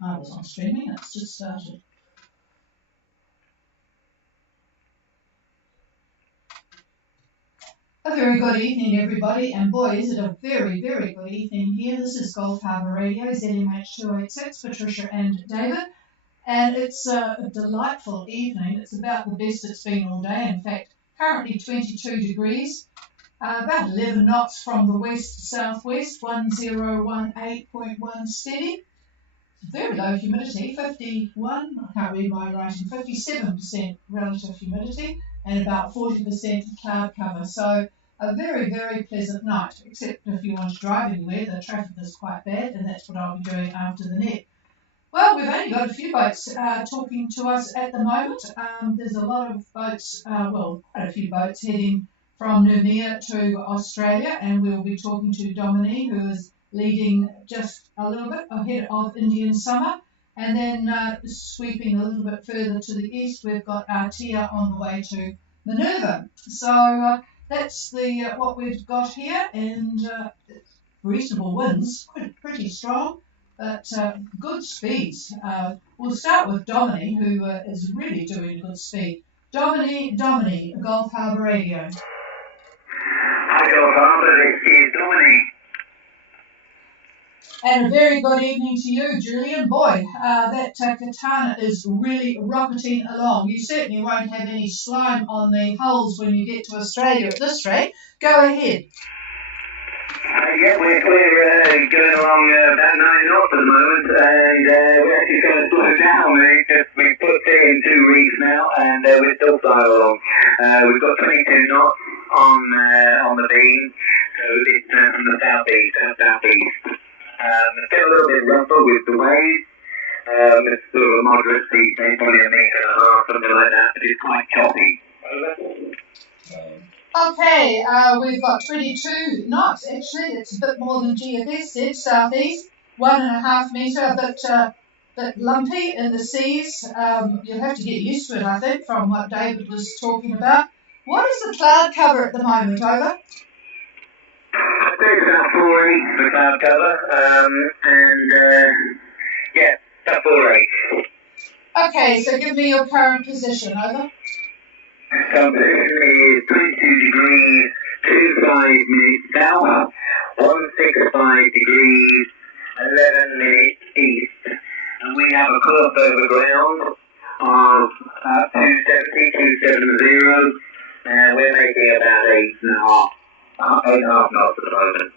I was on streaming, it's just started. A very good evening, everybody, and boy, is it a very, very good evening here. This is Gulf Harbour Radio, ZMH286, Patricia and David, and it's a delightful evening. It's about the best it's been all day. In fact, currently 22 degrees, about 11 knots from the west-southwest, 1018.1 steady. Very low humidity, 51, I can't read my writing, 57% relative humidity and about 40% cloud cover. So a very, very pleasant night, except if you want to drive anywhere, the traffic is quite bad, and that's what I'll be doing after the net. Well, we've only got a few boats talking to us at the moment. There's a lot of boats, quite a few boats heading from Noumea to Australia, and we'll be talking to Dominique, who is leading just a little bit ahead of Indian summer. And then sweeping a little bit further to the east, we've got Artia on the way to Minerva. So that's the what we've got here, and reasonable winds, pretty strong, but good speeds. We'll start with Dominique, who is really doing good speed. Dominique, Gulf Harbour Radio. Hi, Gulf Harbour, this is Dominique. And a very good evening to you, Julian. Boy, that katana is really rocketing along. You certainly won't have any slime on the hulls when you get to Australia at this rate. Go ahead. Yeah, we're going along about 9 knots at the moment, and we're actually going to slow down because we put it in 2 reefs now, and we're still flying along. We've got 22 knots on the beam, so it's from the southeast. It's getting a little bit rougher with the waves. It's sort of a moderate sea, probably a metre and a half, something like that, but it's quite choppy. Okay, we've got 22 knots. Actually, it's a bit more than GFS said. Southeast, 1.5 metre, a bit lumpy in the seas. You'll have to get used to it, I think, from what David was talking about. What is the cloud cover at the moment, over? There's about 4 inches for cloud cover, about 4 inches. Okay, so give me your current position, over. So position is 22 degrees, 25 minutes south, 165 degrees, 11 minutes east. And we have a course over ground of 270, and we're making about 8.5 knots at the moment.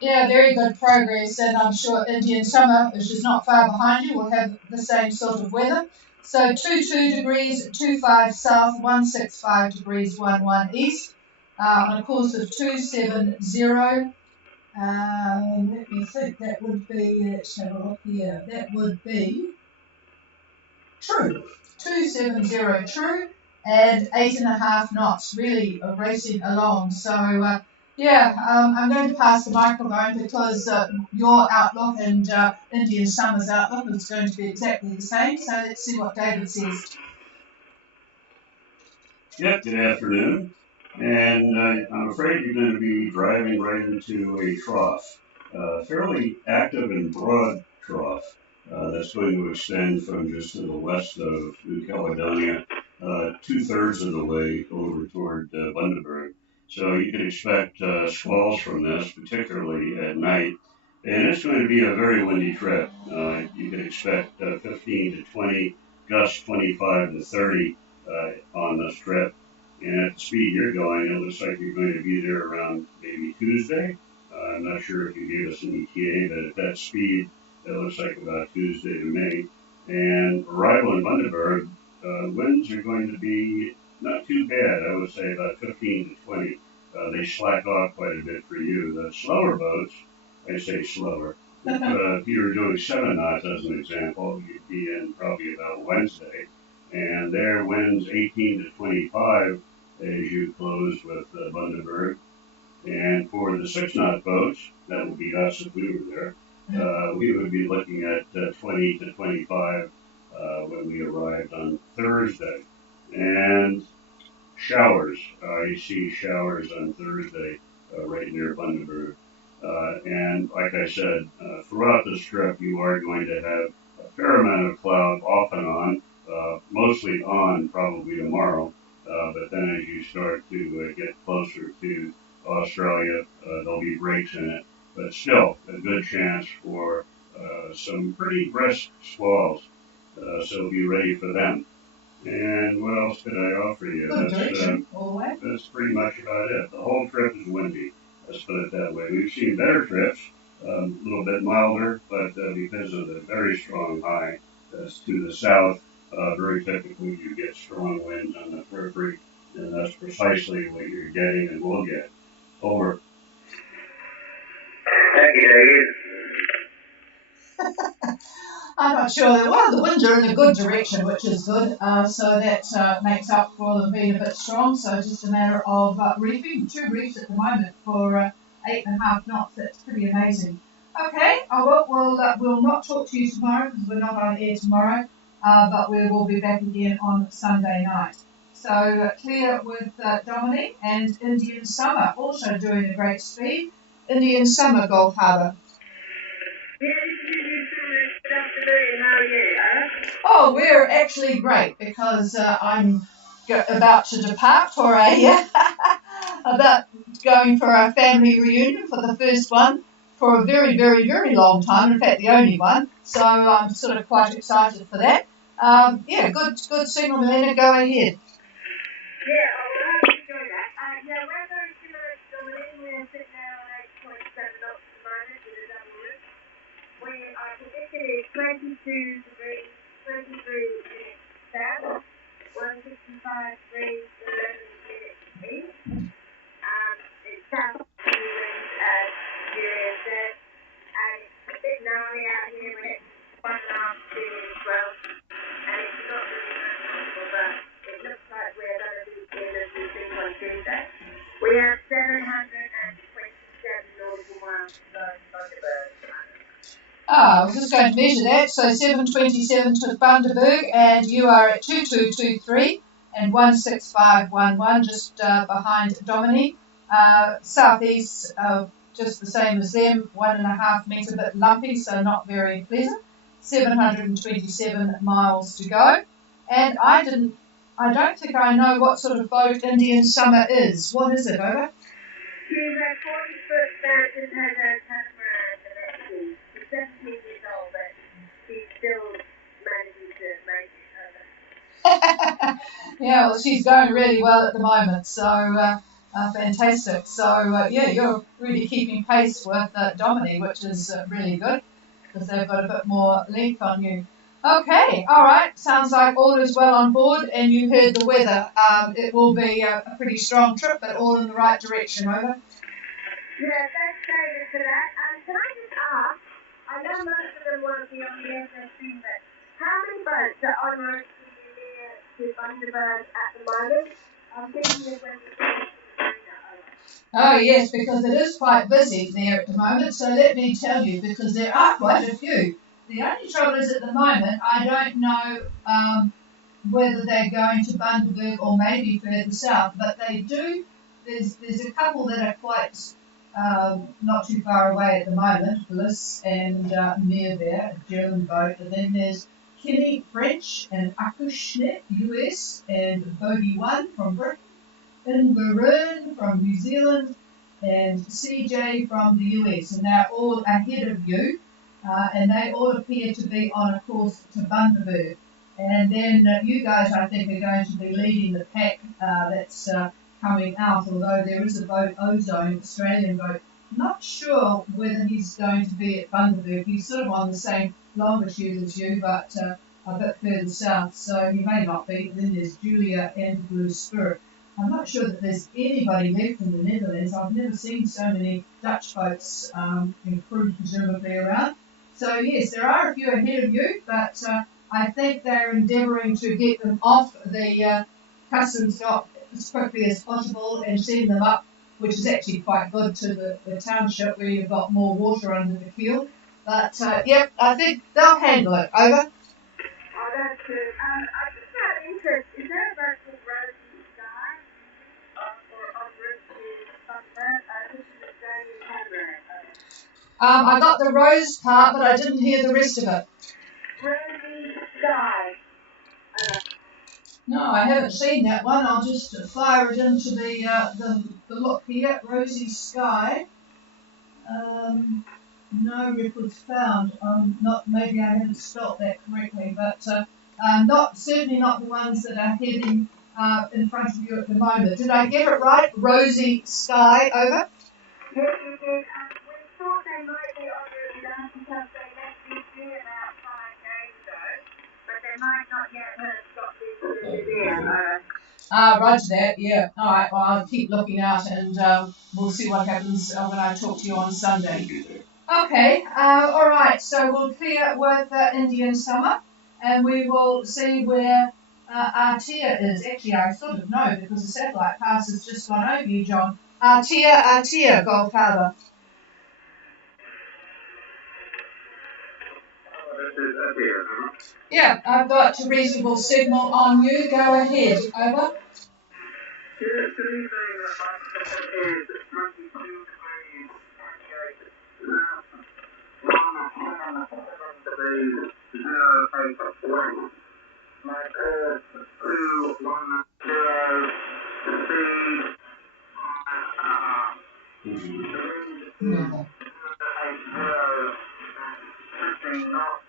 Yeah, very good progress, and I'm sure Indian summer, which is not far behind you, will have the same sort of weather. So 22 degrees, 25 south, 165 degrees, 11 east, on a course of 270. Let me think, that would be, let's have a look here, that would be true, 270 true, and 8.5 knots, really racing along. So, I'm going to pass the microphone because your outlook and Indian summer's outlook is going to be exactly the same. So let's see what David says. Yep, good afternoon. And I'm afraid you're going to be driving right into a trough, fairly active and broad trough that's going to extend from just to the west of New Caledonia, 2/3 of the way over toward Bundaberg. So you can expect squalls from this, particularly at night. And it's going to be a very windy trip. You can expect 15 to 20, gusts 25 to 30 on this trip. And at the speed you're going, it looks like you're going to be there around maybe Tuesday. I'm not sure if you gave us an ETA, but at that speed, it looks like about Tuesday to me. And arrival in Bundaberg, winds are going to be not too bad. I would say about 15 to 20. They slack off quite a bit for you. The slower boats, I say slower. If you were doing 7 knots as an example, you'd be in probably about Wednesday. And their winds 18 to 25 as you close with Bundaberg. And And for the 6-knot boats, that would be us if we were there, we would be looking at 20 to 25 when we arrived on Thursday. And showers, you see showers on Thursday right near Bundaberg. And like I said, throughout this trip, you are going to have a fair amount of cloud off and on, mostly on probably tomorrow. But then as you start to get closer to Australia, there'll be breaks in it. But still, a good chance for some pretty brisk squalls. So be ready for them. And what else could I offer you? Good direction, all the way. That's pretty much about it. The whole trip is windy. Let's put it that way. We've seen better trips, a little bit milder, but because of the very strong high that's to the south, very typically you get strong winds on the periphery, and that's precisely what you're getting and will get. Over. Thank you, David. I'm not sure. Well, the winds are in a good direction, which is good. So that makes up for them being a bit strong. So it's just a matter of reefing. 2 reefs at the moment for 8.5 knots. That's pretty amazing. Okay, we'll not talk to you tomorrow because we're not on air tomorrow, but we will be back again on Sunday night. So clear with Dominic and Indian Summer, also doing a great speed. Indian Summer, Gulf Harbour. Oh, we're actually great because I'm about to depart for about going for a family reunion for the first one for a very, very, very long time. In fact, the only one. So I'm sort of quite excited for that. Good signal, Melina. Go ahead. Yeah, I'll enjoy that. We're very similar to Dominic. We're sitting now at 8.7 knots at the moment with a double roof. Our position is 22 degrees, 23 minutes south, 165 degrees, 11 minutes east. It's south to wind, as Julia said, and it's a bit gnarly out here when it's 1.5 to 12, and it's not really comfortable, but it looks like we're going to be in as we think on Tuesday. We have 727 nautical miles to go to Bundaberg. I was just going to measure that. So 727 to Bundaberg, and you are at 2223 and 16511, just behind Dominique. Southeast, just the same as them, 1.5 metres, a bit lumpy, so not very pleasant. 727 miles to go. And I don't think I know what sort of boat Indian Summer is. What is it, over? She's a 40-foot stanchion, has a catamaran, and she's 17 years old, but she's still managing to make it over. Yeah, well, she's going really well at the moment, so fantastic. So, you're really keeping pace with Dominique, which is really good because they've got a bit more length on you. Okay, all right. Sounds like all is well on board, and you heard the weather. It will be a pretty strong trip, but all in the right direction, over. Yeah, thanks, David, for that. Can I just ask, I know most of them won't be on the SSC, but how many boats are on route to Bundaberg at the moment? I'm thinking of when we Oh, yes, because it is quite busy there at the moment, so let me tell you, because there are quite a few. The only trouble is at the moment, I don't know whether they're going to Bundaberg or maybe further south, but they do. There's a couple that are quite not too far away at the moment, Bliss and near there, a German boat, and then there's Kinney, French, and Acushnet, US, and Bogey 1 from Britain, Inverurie from New Zealand, and CJ from the US, and they're all ahead of you. And they all appear to be on a course to Bundaberg. And then you guys, I think, are going to be leading the pack that's coming out, although there is a boat, Ozone, Australian boat. Not sure whether he's going to be at Bundaberg. He's sort of on the same longitude as you, but a bit further south, so he may not be. Then there's Julia and Blue Spirit. I'm not sure that there's anybody left in the Netherlands. I've never seen so many Dutch boats in crew presumably around. So yes, there are a few ahead of you, but I think they're endeavouring to get them off the customs dock as quickly as possible and send them up which is actually quite good to the township where you've got more water under the keel. But, yep, I think they'll handle it. Over. Oh, that's good. I just got interest. Is there a bird called Rosie Sky? Or on route to Sunset? This is Australian Harbour. I got the rose part, but I didn't hear the rest of it. Rosie Sky. No, I haven't seen that one. I'll just fire it into the look here. Rosy Sky. No records found. Maybe I haven't spelt that correctly, but certainly not the ones that are heading in front of you at the moment. Did I get it right? Rosy Sky. Over. Yes, you did. We thought they might be on route down because they left BC about 5 days ago, but they might not yet have got BC there. Roger that, yeah. All right, well, I'll keep looking out and we'll see what happens when I talk to you on Sunday. Okay, all right, so we'll clear with Indian Summer and we will see where Artia is. Actually, I sort of know because the satellite pass has just gone over you, John. Artia, Gulf Harbour. Yeah, I've got a reasonable signal on you. Go ahead. Over. Yes, good evening. My temperature is 22 degrees, 0 My course 210, speed Never. 15 knots,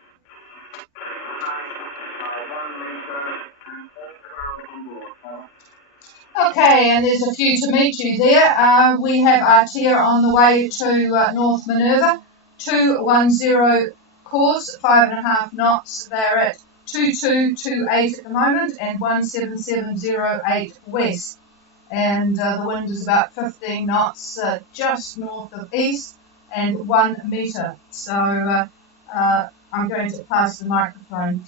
1 meter, and all current on board. Okay, and there's a few to meet you there. We have Artia on the way to North Minerva, 210 course, 5.5 knots. They're at 2228 at the moment and 17708 west. And the wind is about 15 knots just north of east and 1 metre. So I'm going to pass the microphone.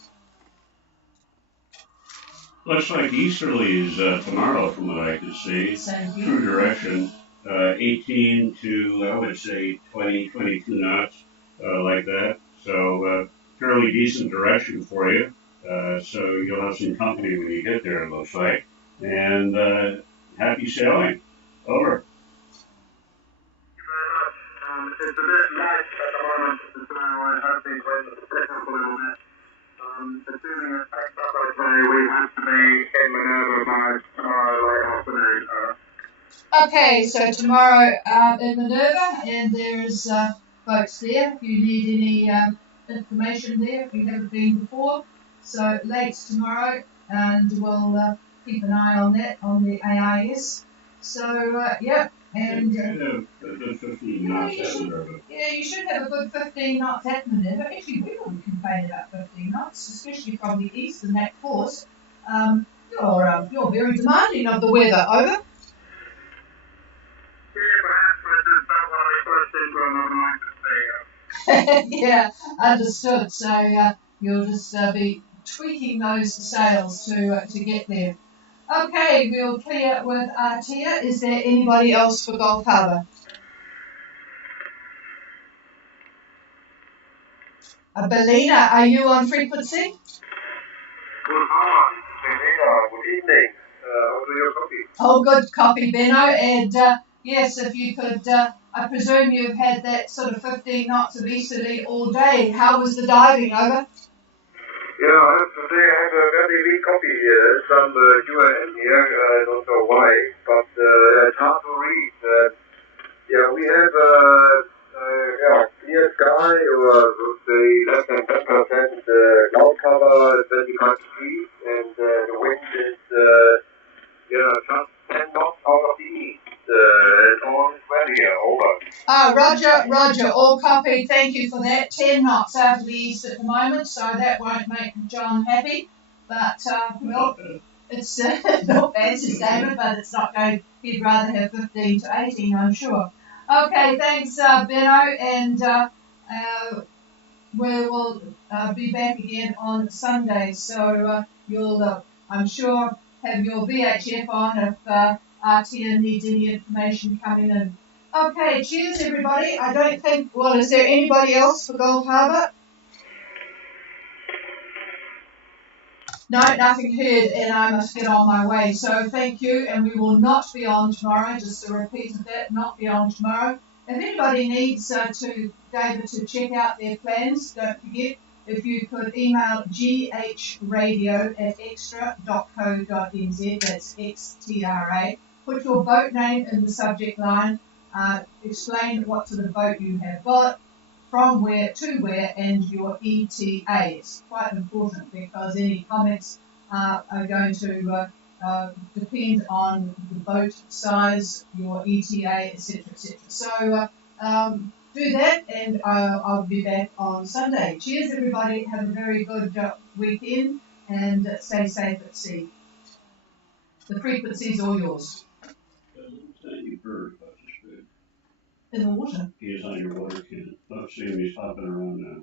Looks like easterlies tomorrow from what I can see. Same here. True direction, 18 to, I would say, 20, 22 knots, like that. So fairly decent direction for you. So you'll have some company when you get there, it looks like. And happy sailing. Over. It's a bit light at the moment, so I have been going to pick up a little bit. Assuming it picks up okay, we have to be in Minerva by tomorrow late afternoon. Okay, so tomorrow in Minerva, and there's folks there if you need any information there if you haven't been before. So late tomorrow, and we'll keep an eye on that on the AIS. So yeah, and you should have a good 15 knots at Minerva. Actually, we would complain about 15 knots, especially from the east and that course. You're very demanding of the weather. Over. Yeah, understood. So you'll just be tweaking those sails to get there. Okay, we'll clear with Artia. Is there anybody else for Gulf Harbour? Belina, are you on frequency? Good evening. How do you copy? Oh, good copy, Benno. And yes, if you could, I presume you've had that sort of 15 knots of easterly all day. How was the diving? Over. Yeah, I have to say I have a very weak copy here. Some QRM here, I don't know why, but it's hard to read. Yeah, we have clear sky, or would say less than 10% cloud cover, 25 degrees, and the wind is just 10 knots out of the east. All is well here. Over. Roger, all copied. Thank you for that. 10 knots out of the east at the moment, so that won't make John happy. But, well, it's not bad, says David, but it's not going, he'd rather have 15 to 18, I'm sure. Okay, thanks, Benno, and we will be back again on Sunday. So you'll, I'm sure, have your VHF on if Tia needs any information coming in. Okay, cheers everybody. I don't think, well, is there anybody else for Gold Harbour? No, nothing heard, and I must get on my way. So thank you, and we will not be on tomorrow. Just a repeat of that, not be on tomorrow. If anybody needs David to check out their plans, don't forget, if you could email ghradio@extra.co.nz, that's XTRA. Put your boat name in the subject line. Explain what sort of boat you have got, from where to where, and your ETA. It's quite important because any comments are going to depend on the boat size, your ETA, etc., etc. So do that, and I'll be back on Sunday. Cheers, everybody. Have a very good weekend, and stay safe at sea. The frequency's all yours. Tiny bird about this big. In the water. He is on your water can. Let's see him, he's hopping around now.